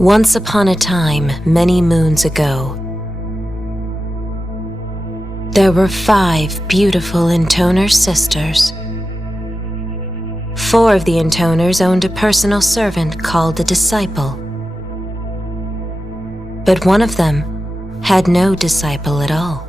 Once upon a time, many moons ago, there were 5 beautiful intoner sisters. 4 of the intoners owned a personal servant called a disciple. But one of them had no disciple at all.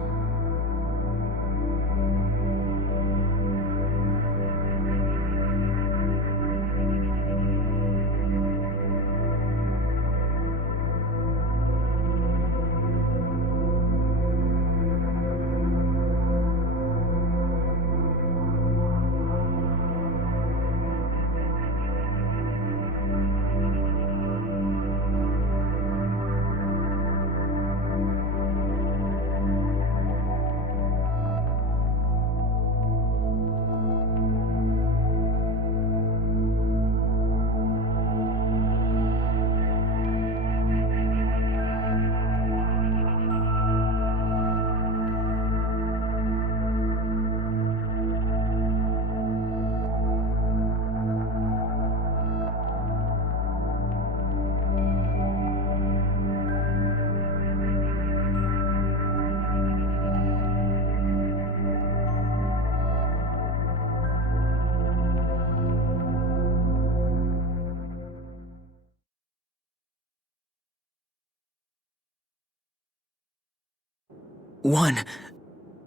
One,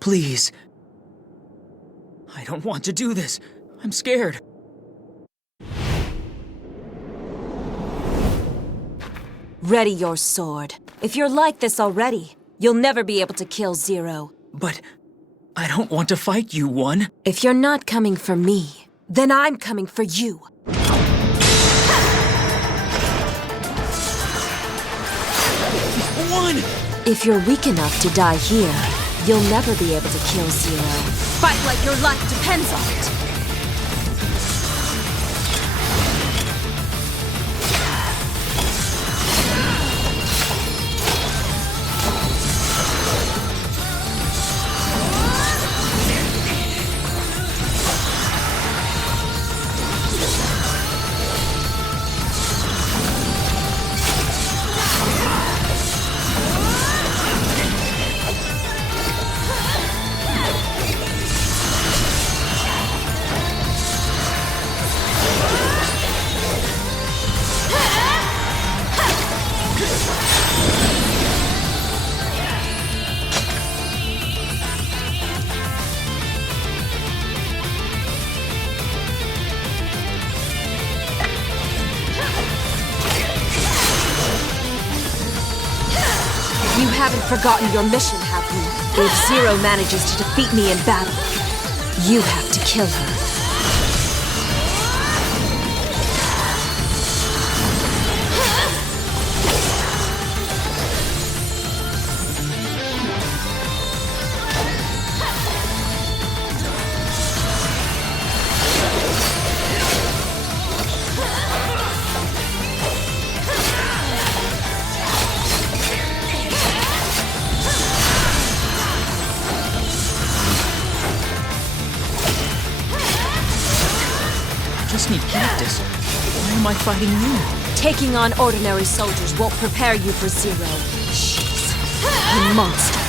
please. I don't want to do this. I'm scared. Ready your sword. If you're like this already, you'll never be able to kill Zero. But I don't want to fight you, One. If you're not coming for me, then I'm coming for you. One! If you're weak enough to die here, you'll never be able to kill Zero. Fight like your life depends on it. You haven't forgotten your mission, have you? If Zero manages to defeat me in battle, you have to kill her. Just need practice. Why am I fighting you? Taking on ordinary soldiers won't prepare you for Zero. Jeez. A monster.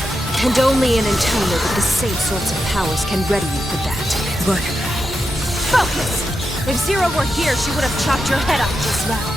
And only an intoner with the same sorts of powers can ready you for that. But... Focus! If Zero were here, she would have chopped your head off just now.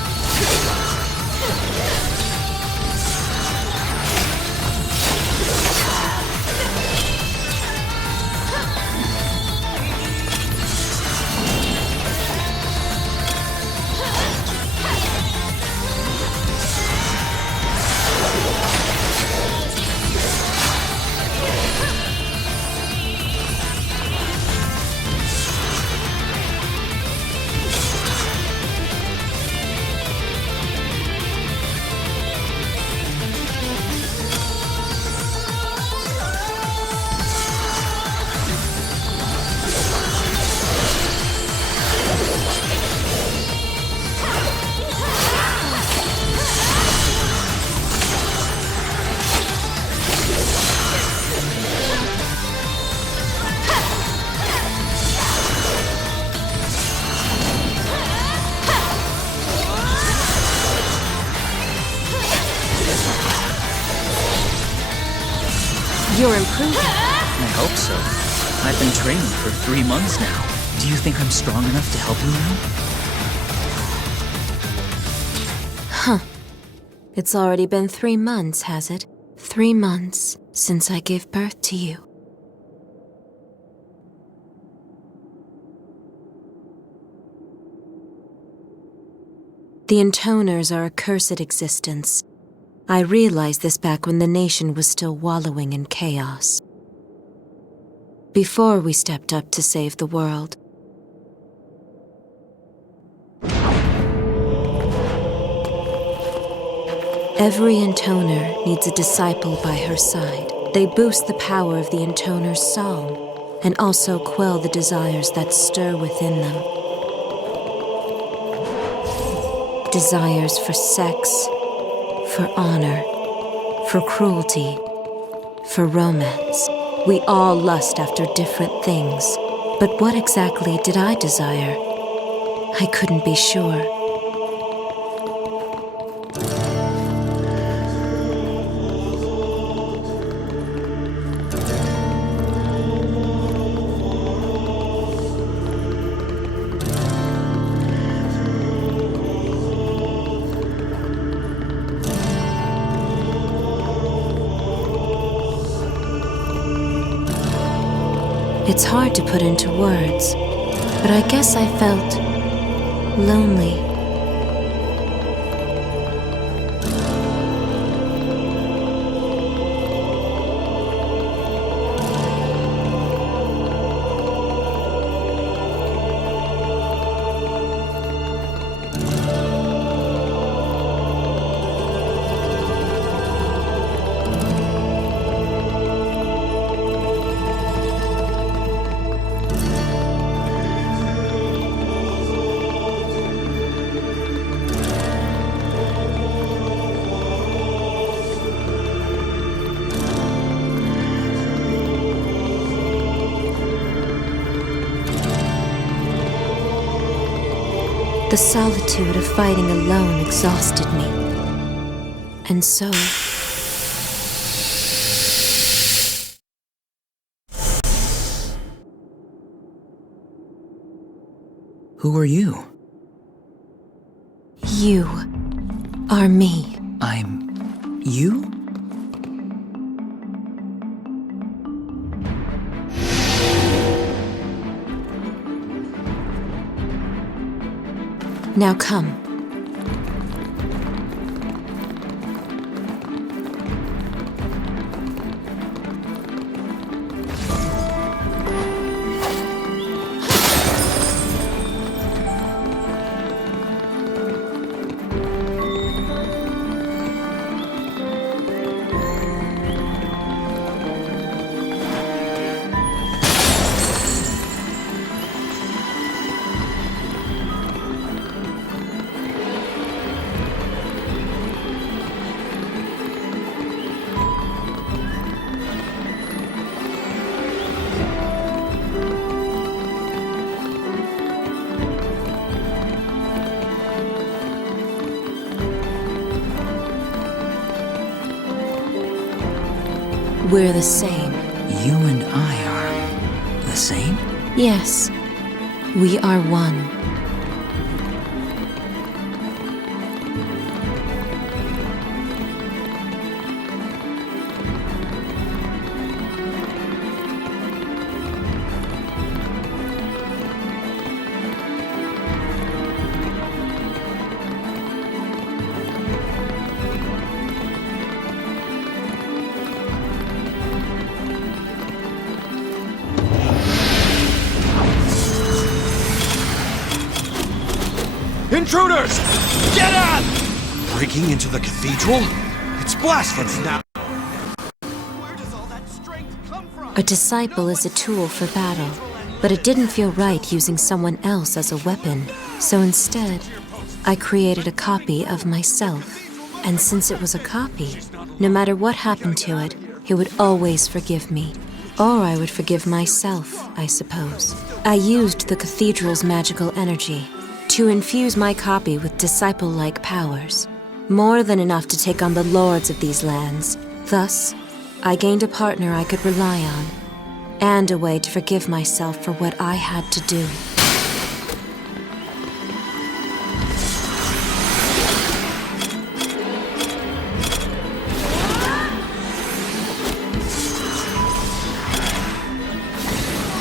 You're improving. I hope so. I've been training for 3 months now. Do you think I'm strong enough to help you now? It's already been 3 months, has it? 3 months since I gave birth to you. The intoners are a cursed existence. I realized this back when the nation was still wallowing in chaos. Before we stepped up to save the world. Every intoner needs a disciple by her side. They boost the power of the intoner's song and also quell the desires that stir within them. Desires for sex, for honor, for cruelty, for romance. We all lust after different things. But what exactly did I desire? I couldn't be sure. It's hard to put into words, but I guess I felt lonely. The solitude of fighting alone exhausted me. And so... Who are you? You are me. I'm... you? Now come. We're the same. You and I are... the same? Yes, we are one. Intruders! Get out! Breaking into the cathedral? It's blasphemy now. Where does all that strength come from? A disciple is a tool for battle, but it didn't feel right using someone else as a weapon. So instead, I created a copy of myself. And since it was a copy, no matter what happened to it, it would always forgive me. Or I would forgive myself, I suppose. I used the cathedral's magical energy to infuse my copy with disciple-like powers, more than enough to take on the lords of these lands. Thus, I gained a partner I could rely on, and a way to forgive myself for what I had to do.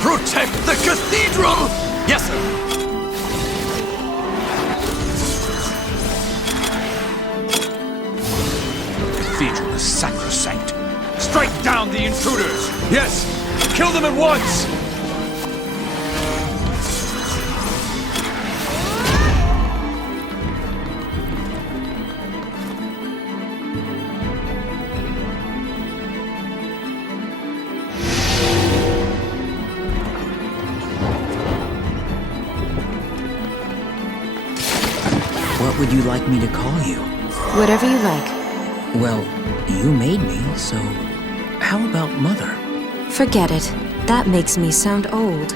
Protect the cathedral! Yes, sir. The cathedral is sacrosanct. Strike down the intruders! Yes! Kill them at once! What would you like me to call you? Whatever you like. Well, you made me, so how about Mother? Forget it. That makes me sound old.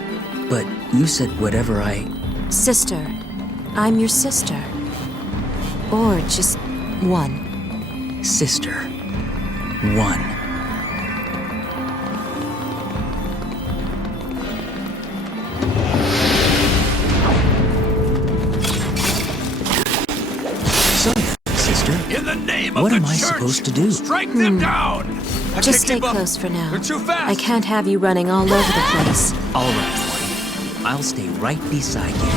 But you said whatever I... Sister. I'm your sister. Or just one. Sister. One. So, sister, In the name of what the am I church, supposed to do? Strike them down! I Just can't stay keep up. close for now. They're too fast! I can't have you running all over the place. All right, Twain. I'll stay right beside you.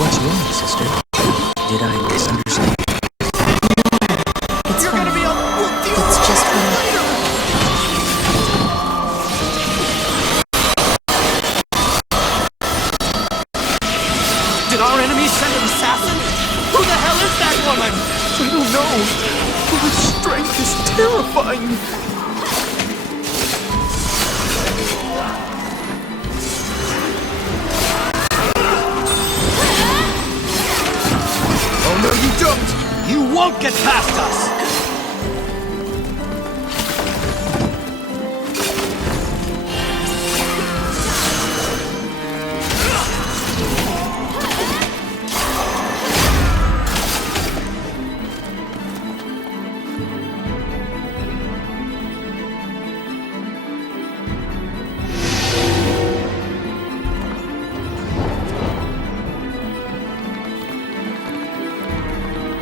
What's wrong, sister? Did I misunderstand? It's You're fine. gonna be a... It's just fine. Did our enemy send an assassin? Who the hell is that woman? I don't know. Her strength is terrifying. Oh no, you don't! You won't get past us!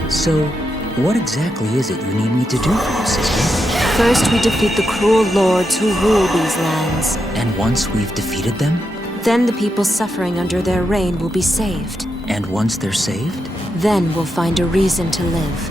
So, what exactly is it you need me to do for you, sister? First, we defeat the cruel lords who rule these lands. And once we've defeated them, Then the people suffering under their reign will be saved. and once they're saved, Then we'll find a reason to live.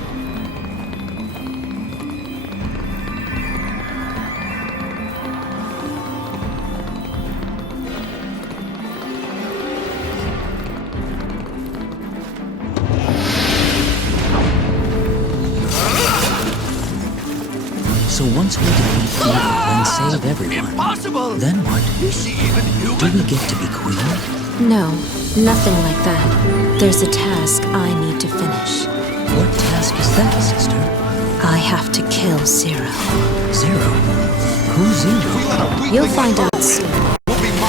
so once we defeat evil and save everyone, Impossible! then what? Is she even Do human? we get to be queen? No, nothing like that. There's a task I need to finish. What task is that, sister? I have to kill Zero. Zero? Who's Zero? You'll find out soon.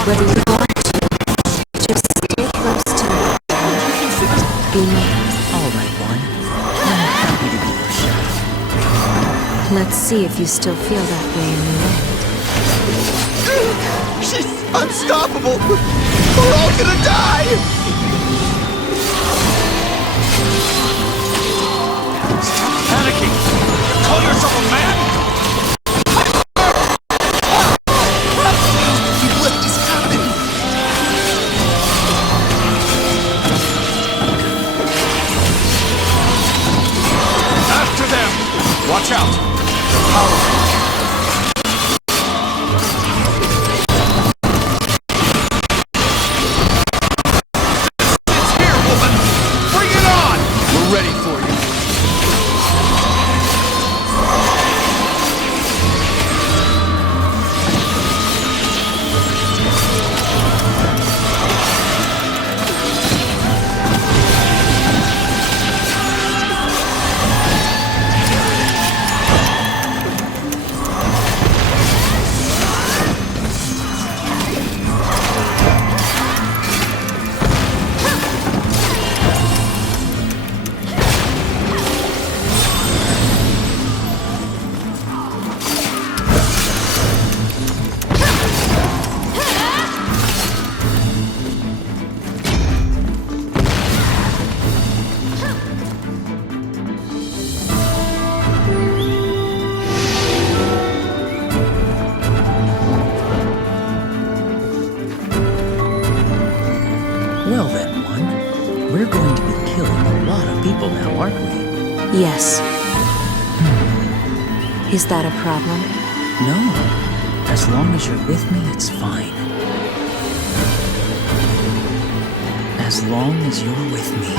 Whether you want to, just stay close to me. Be mine. All right, one. I'm happy to be your shadow. Let's see if you still feel that way in the end. She's unstoppable. We're all gonna die. Stop panicking! Call yourself a man? He left his cabin. After them! Watch out! They're powerful. It's here, woman! Bring it on! We're ready for you. aren't we? Yes. Is that a problem? No. As long as you're with me, it's fine. As long as you're with me.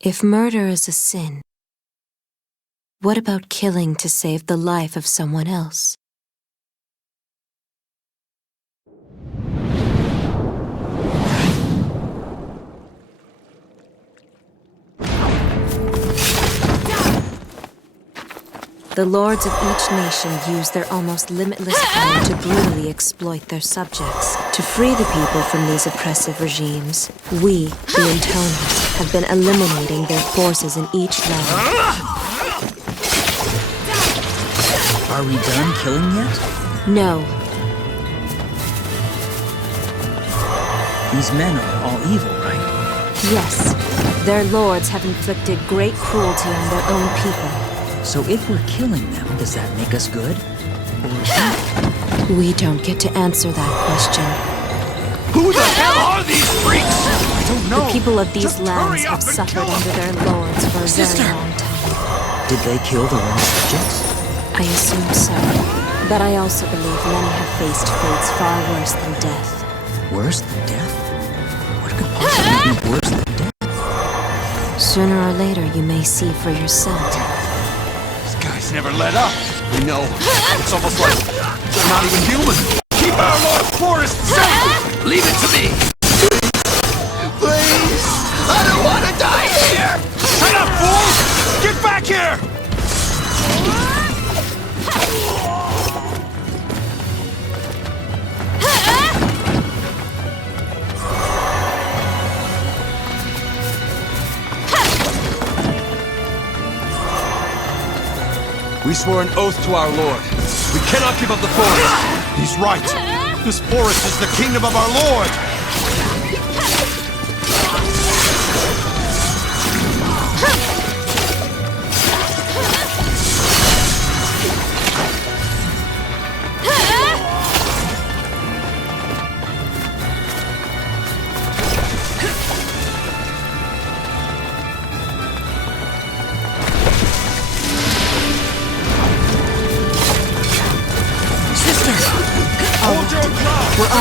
If murder is a sin, what about killing to save the life of someone else? The lords of each nation use their almost limitless power to brutally exploit their subjects. To free the people from these oppressive regimes, we, the Intoners, have been eliminating their forces in each land. Are we done killing yet? No. These men are all evil, right? Yes. Their lords have inflicted great cruelty on their own people. So if we're killing them, does that make us good? Or evil? We don't get to answer that question. Who the hell are these freaks? I don't know. The people of these Just lands hurry up have and suffered kill them. under their lords for a very long time. Did they kill their own subjects? I assume so. But I also believe many have faced fates far worse than death. Worse than death? What could possibly be worse than death? Sooner or later, you may see for yourself. These guys never let up. You know, it's almost like they're not even human. Keep our Lord Forest safe! Leave it to me! Please! I don't want to die here! Shut up, fools! Get back here! We swore an oath to our Lord. We cannot give up the forest. He's right. This forest is the kingdom of our Lord.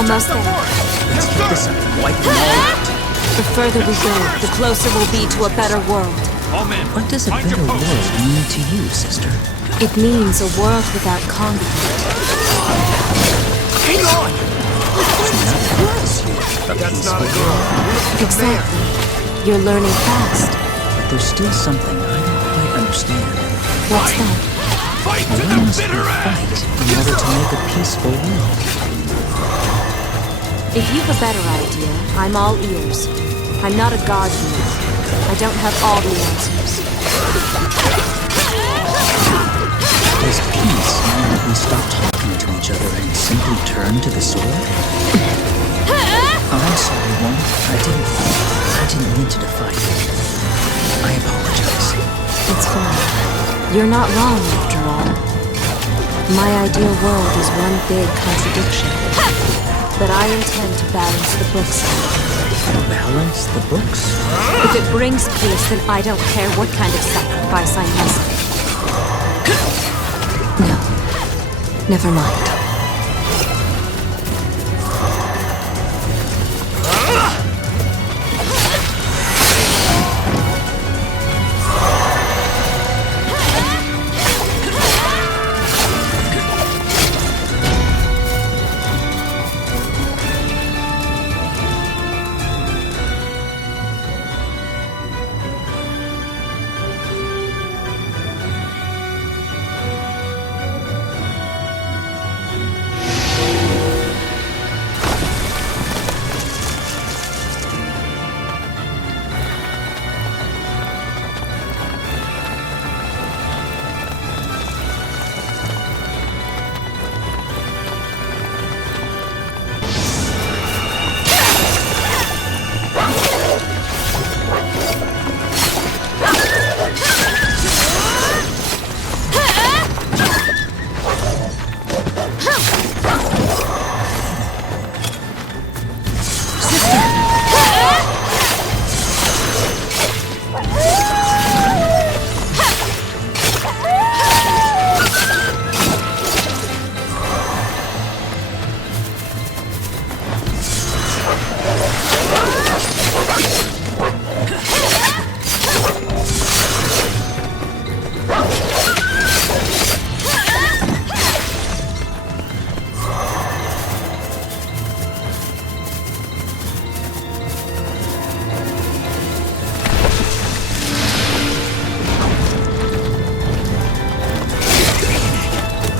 Almost there. Let's keep this up and wipe them all out. The further we go, the closer we'll be to a better world. What does a better world mean to you, sister? It means a world without conflict. Hang on! That's not a girl. Exactly. You're learning fast. But there's still something I don't quite understand. What's that? Fight to Why the must we bitter end! fight in order to make a peaceful world? If you've a better idea, I'm all ears. I'm not a god yet. I don't have all the answers. Does peace mean that we stop talking to each other and simply turn to the sword? I'm sorry, woman. I didn't mean to defy you. I apologize. It's fine. You're not wrong, after all. My ideal world is one big contradiction. But I intend to balance the books out. Balance the books? If it brings peace, then I don't care what kind of sacrifice I must make. No. Never mind.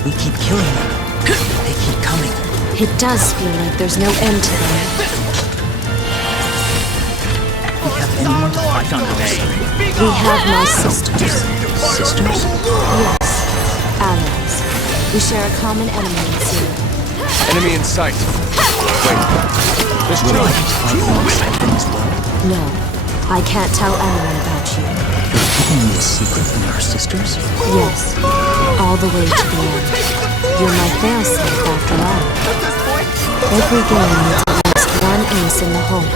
We keep killing them. They keep coming. It does feel like there's no end to them. We have anyone to fight on today. We have my sisters. Sisters? Yes, allies. We share a common enemy in Zero. Enemy in sight. Wait. There's Will I two. be fighting alongside them as well? No, I can't tell anyone about you. You're keeping me a secret from our sisters? Yes, all the way to the end. You're my failsafe after all. Every game needs at least one ace in the hole.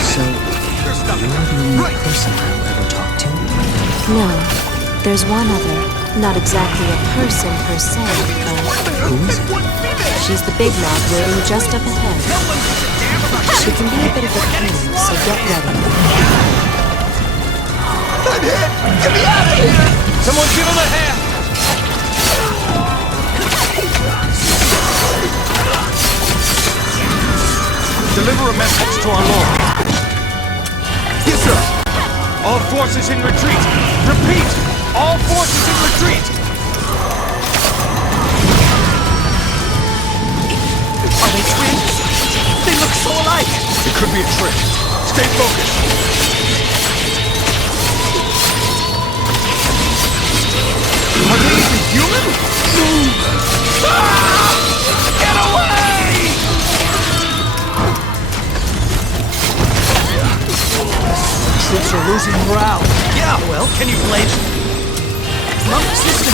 So, you're the only person I'll ever talk to? No, there's one other. Not exactly a person per se, but Who is it? she's the big mouth waiting just up ahead. She can be a bit of a pain, so get ready. Someone give him a hand! Deliver a message to our lord. Yes, sir. All forces in retreat. Repeat! All forces in retreat! Are they twins? They look so alike! It could be a trick. Stay focused. Are they even human? Ah! Get away! Troops are losing morale. Yeah, well, can you blame them? Mom, sister!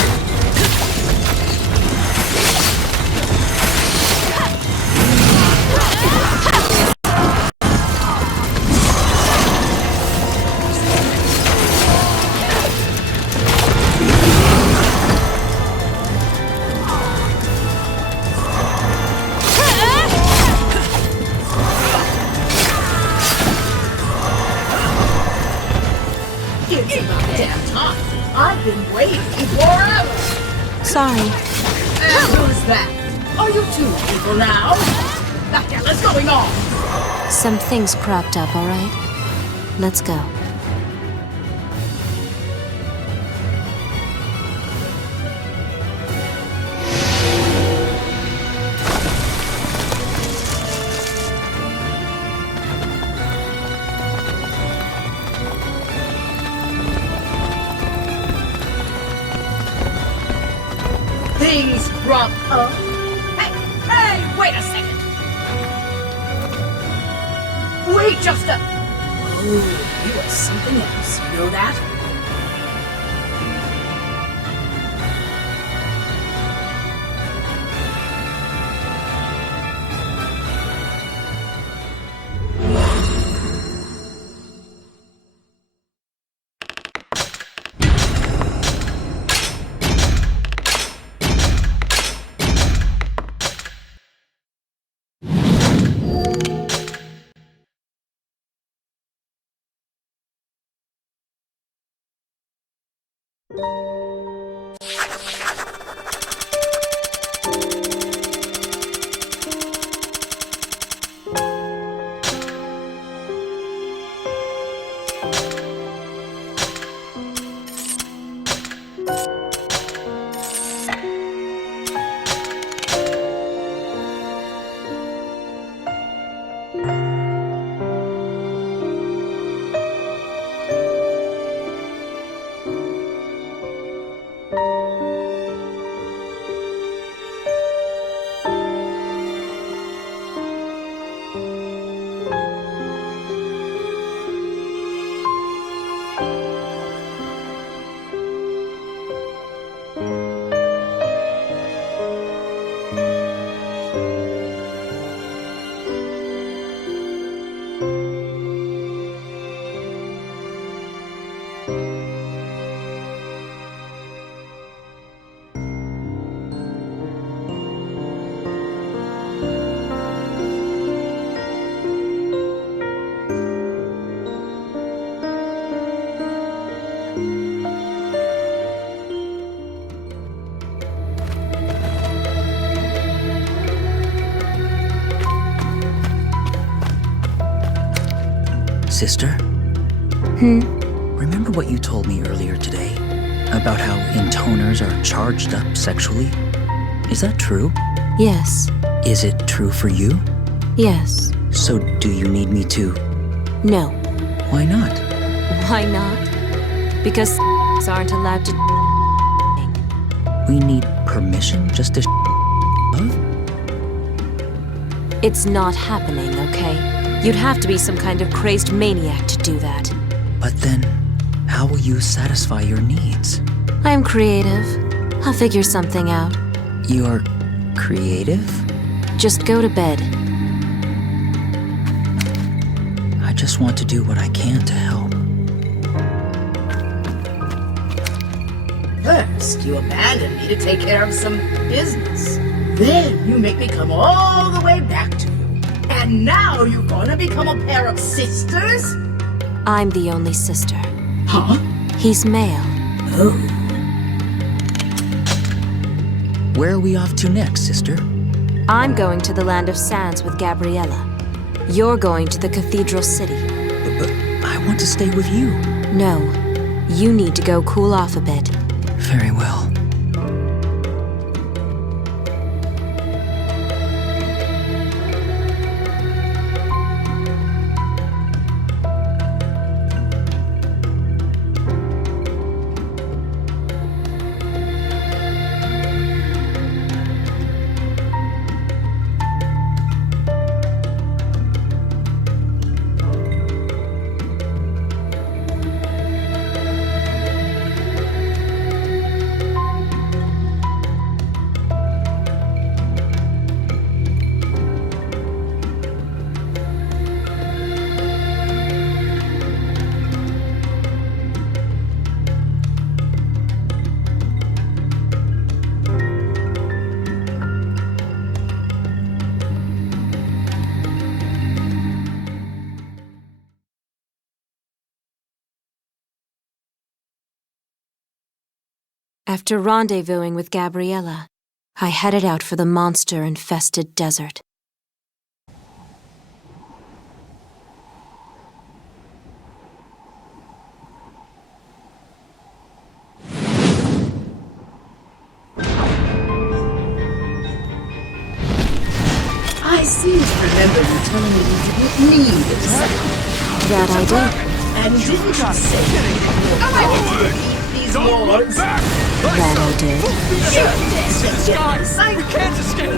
Sorry. And who's that? Are you two people now? The hell is going on? Some things cropped up, all right? Let's go. Things cropped up? Hey, wait a second! Wait just a... Oh, you are something else, you know that? Sister? Remember what you told me earlier today? About how intoners are charged up sexually? Is that true? Yes. Is it true for you? Yes. So do you need me to... No. Why not? Why not? Because aren't allowed to We need permission just to love? It's not happening, okay? You'd have to be some kind of crazed maniac to do that. But then, how will you satisfy your needs? I'm creative. I'll figure something out. You're creative? Just go to bed. I just want to do what I can to help. First, you abandon me to take care of some business. Then you make me come all the way back to you. And now you're gonna become a pair of sisters? I'm the only sister. Huh? He's male. Oh. Where are we off to next, sister? I'm going to the Land of Sands with Gabriella. You're going to the Cathedral City. But I want to stay with you. No. You need to go cool off a bit. Very well. After rendezvousing with Gabriella, I headed out for the monster-infested desert. I seem to remember you telling me you didn't need a second. That I did. And didn't you say these wards? That I did. We can't escape.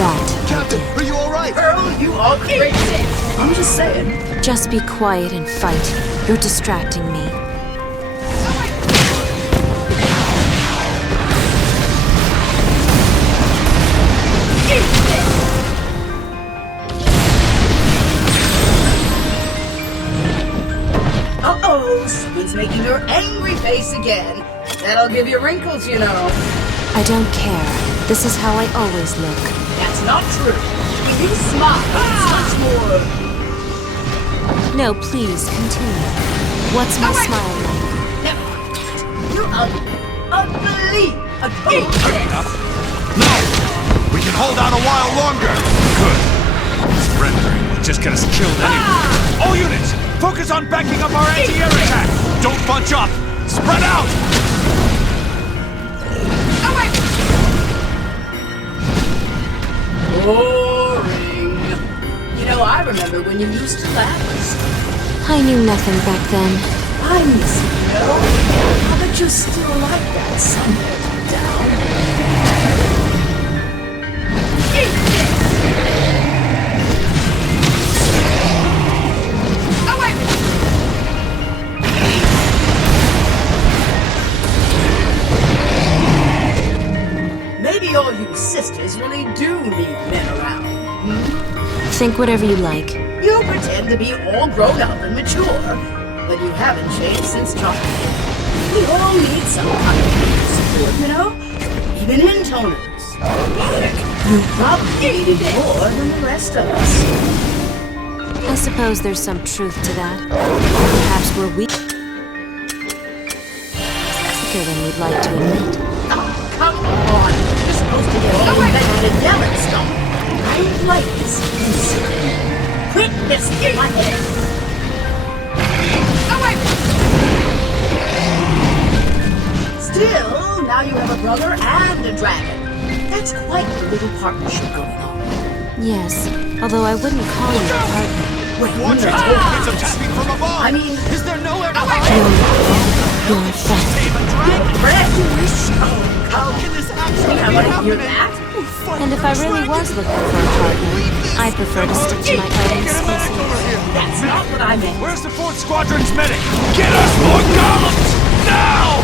That. Captain, are you alright? Earl, you are crazy. I'm just saying. Just be quiet and fight. You're distracting me. Uh-oh, someone's making her angry face again. That'll give you wrinkles, you know. I don't care. This is how I always look. That's not true. When you smile, it's much more... No, please, continue. What's my smile like? Never mind. You're ugly. Ugly. No! We can hold out a while longer! Good. This rendering will just get us killed anyway. All units, focus on backing up our anti-air attack! Don't bunch up! Spread out! Boring. You know, I remember when you used to laugh. I knew nothing back then. I miss you, you know? I bet you're still like that somewhere down. Maybe all you sisters really do need men around. Think whatever you like. You pretend to be all grown up and mature, but you haven't changed since childhood. We all need some kind of support, you know? Even intoners. Heck, you probably need it more than the rest of us. I suppose there's some truth to that. Perhaps we're weaker than we'd like to admit. Oh, come on! You're supposed to get all invented and yelling stuff. I don't like this. Quit messing in my head. Still, now you have a brother and a dragon. That's quite the little partnership going on. Yes, although I wouldn't call you a partner. Wait, Watch no. out! It's attacking from above! I mean, Is there nowhere to hide? You're a friend. Brett! How can this actually happen? Hear that? And if I really was looking for a partner, I prefer to stick to my own species. That's not what I meant. Where's the 4th Squadron's medic? Get us more golems! Now!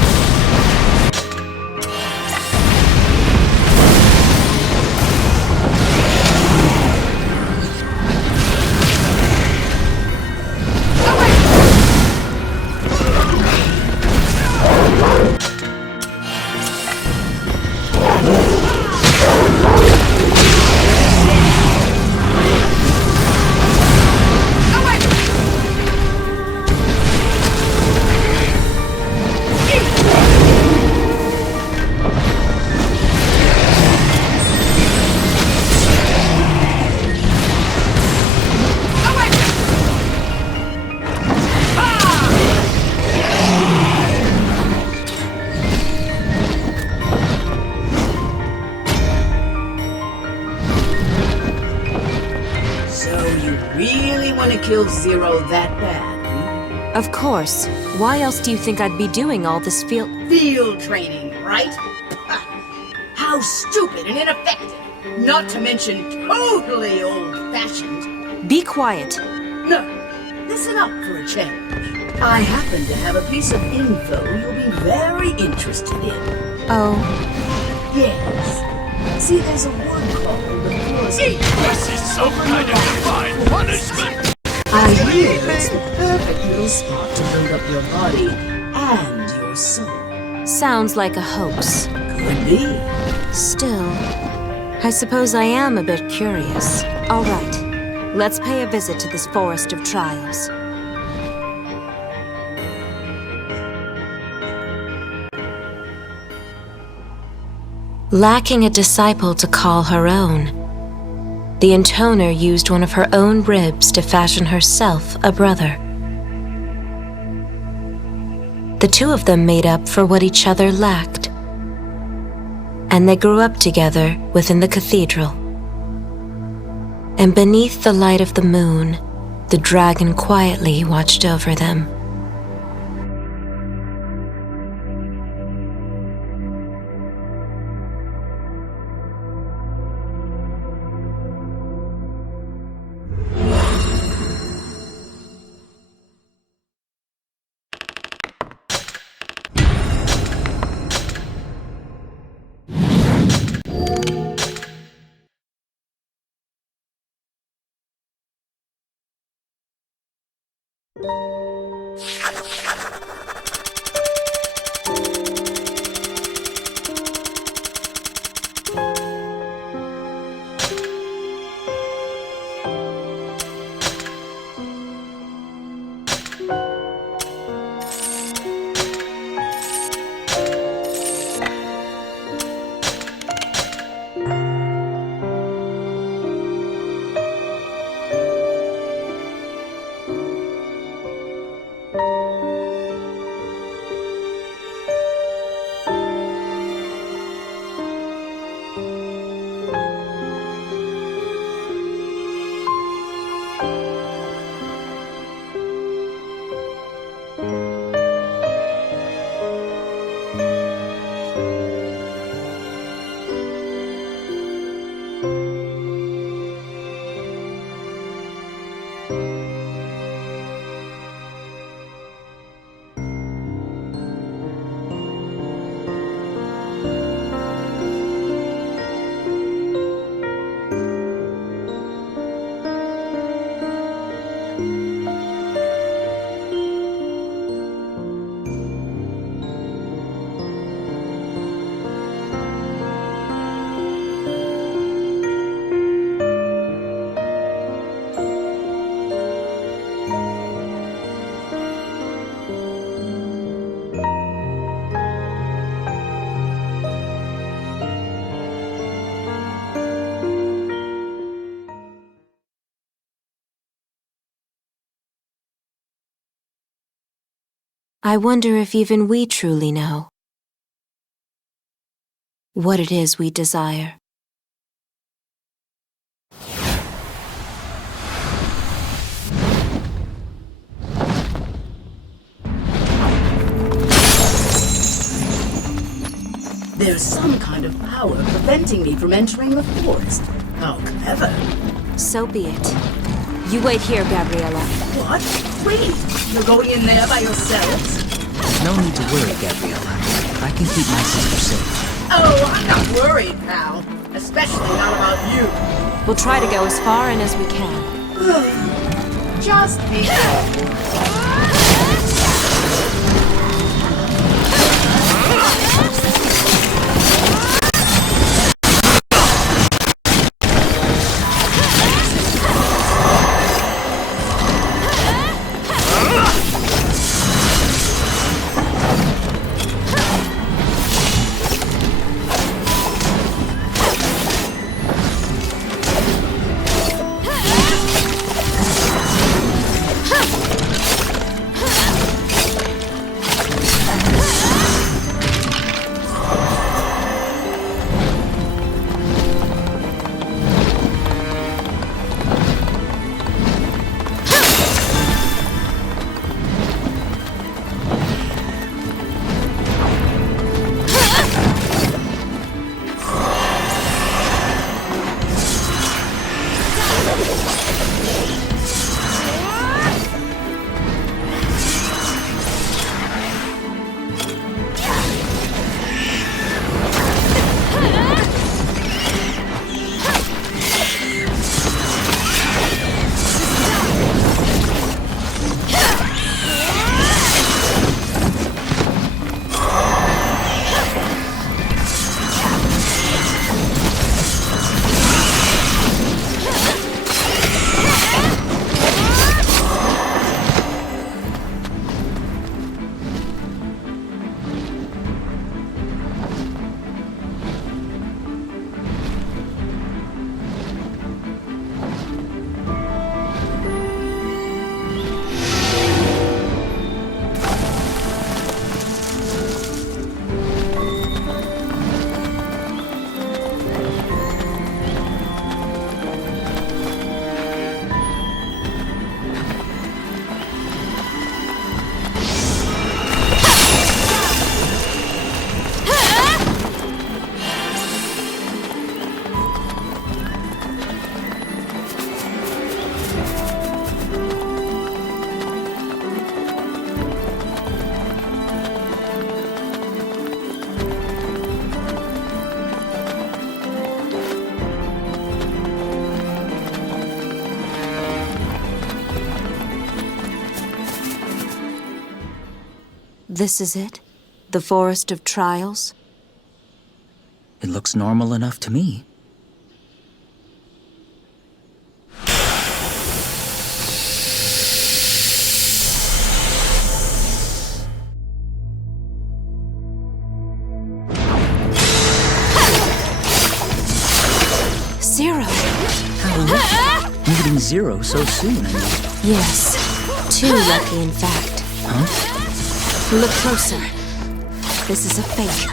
Kill Zero that bad? Of course. Why else do you think I'd be doing all this field Training, right? How stupid and ineffective! Not to mention totally old-fashioned. Be quiet. No, listen up for a change. I happen to have a piece of info you'll be very interested in. Oh, Yes. See, there's a word called the force. This is some kind of divine punishment! I hear it's the perfect little spot to build up your body and your soul. sounds like a hoax. Could be. Still, I suppose I am a bit curious. All right, let's pay a visit to this forest of trials. Lacking a disciple to call her own, the intoner used one of her own ribs to fashion herself a brother. The two of them made up for what each other lacked, and they grew up together within the cathedral. And beneath the light of the moon, the dragon quietly watched over them. I wonder if even we truly know what it is we desire. There's some kind of power preventing me from entering the forest. How clever. So be it. You wait here, Gabriella. What? Wait, you're going in there by yourselves? No need to worry, Gabriella. I can keep my sister safe. Oh, I'm not worried, pal. Especially not about you. We'll try to go as far in as we can. Just be careful. This is it? The Forest of Trials? It looks normal enough to me. Zero! How lucky. Meeting Zero so soon, I mean. Yes. Too lucky, in fact. Huh? Look closer. This is a fake.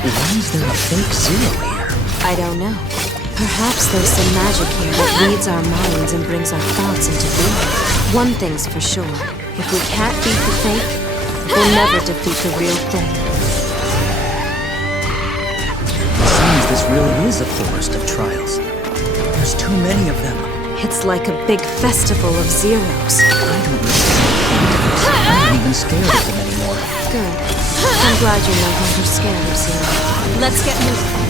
Why is there a fake Zero here? I don't know. Perhaps there's some magic here that reads our minds and brings our thoughts into being. One thing's for sure. If we can't beat the fake, we'll never defeat the real thing. It seems this really is a forest of trials. There's too many of them. It's like a big festival of zeros. I don't really I'm not even scared of them anymore. Good. I'm glad you're no longer scared of zero. Let's get moving.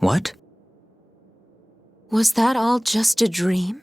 What? Was that all just a dream?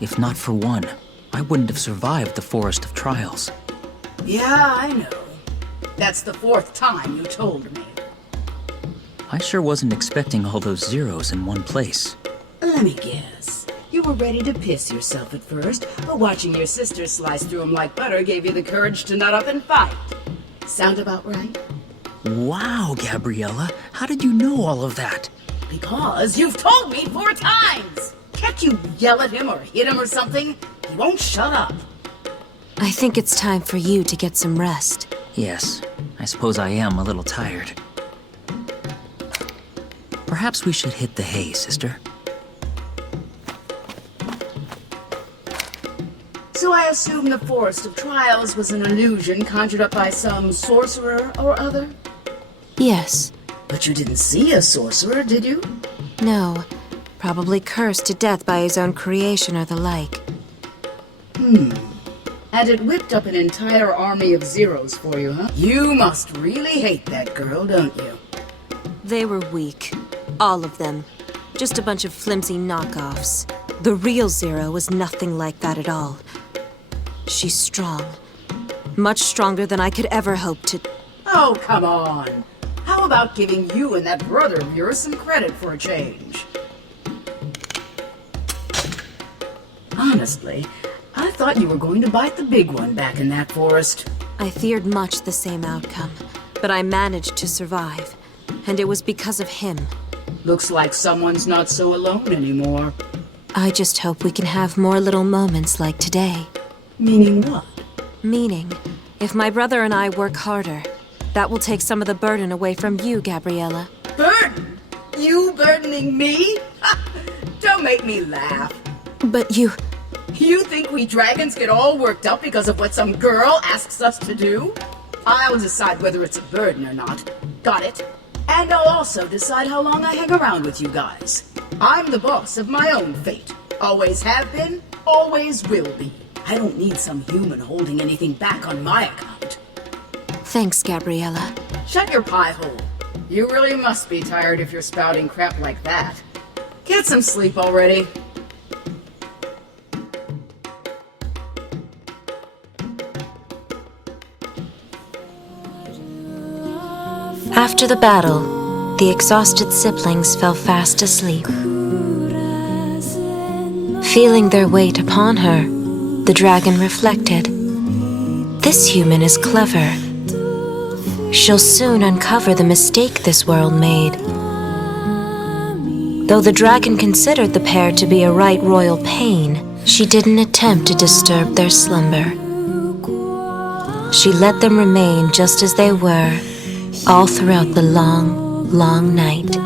If not for one, I wouldn't have survived the Forest of Trials. Yeah, I know. That's the 4th time you told me. I sure wasn't expecting all those zeros in one place. Let me guess. You were ready to piss yourself at first, but watching your sister slice through them like butter gave you the courage to nut up and fight. Sound about right? Wow, Gabriella, How did you know all of that? Because you've told me 4 times! Can't you yell at him or hit him or something? He won't shut up. I think it's time for you to get some rest. Yes, I suppose I am a little tired. Perhaps we should hit the hay, sister. So I assume the Forest of Trials was an illusion conjured up by some sorcerer or other? Yes. But you didn't see a sorcerer, did you? No. Probably cursed to death by his own creation or the like. And it whipped up an entire army of zeros for you, huh? You must really hate that girl, don't you? They were weak. All of them. Just a bunch of flimsy knockoffs. The real Zero was nothing like that at all. She's strong. Much stronger than I could ever hope to... Oh, come on. How about giving you and that brother of yours some credit for a change? Honestly, I thought you were going to bite the big one back in that forest. I feared much the same outcome, but I managed to survive. And it was because of him. Looks like someone's not so alone anymore. I just hope we can have more little moments like today. Meaning what? Meaning, if my brother and I work harder, that will take some of the burden away from you, Gabriella. Burden? You burdening me? Don't make me laugh. But you... You think we dragons get all worked up because of what some girl asks us to do? I'll decide whether it's a burden or not. Got it? And I'll also decide how long I hang around with you guys. I'm the boss of my own fate. Always have been, always will be. I don't need some human holding anything back on my account. Thanks, Gabriella. Shut your pie hole. You really must be tired if you're spouting crap like that. Get some sleep already. After the battle, the exhausted siblings fell fast asleep. Feeling their weight upon her, the dragon reflected. This human is clever. She'll soon uncover the mistake this world made. Though the dragon considered the pair to be a right royal pain, she didn't attempt to disturb their slumber. She let them remain just as they were, all throughout the long, long night.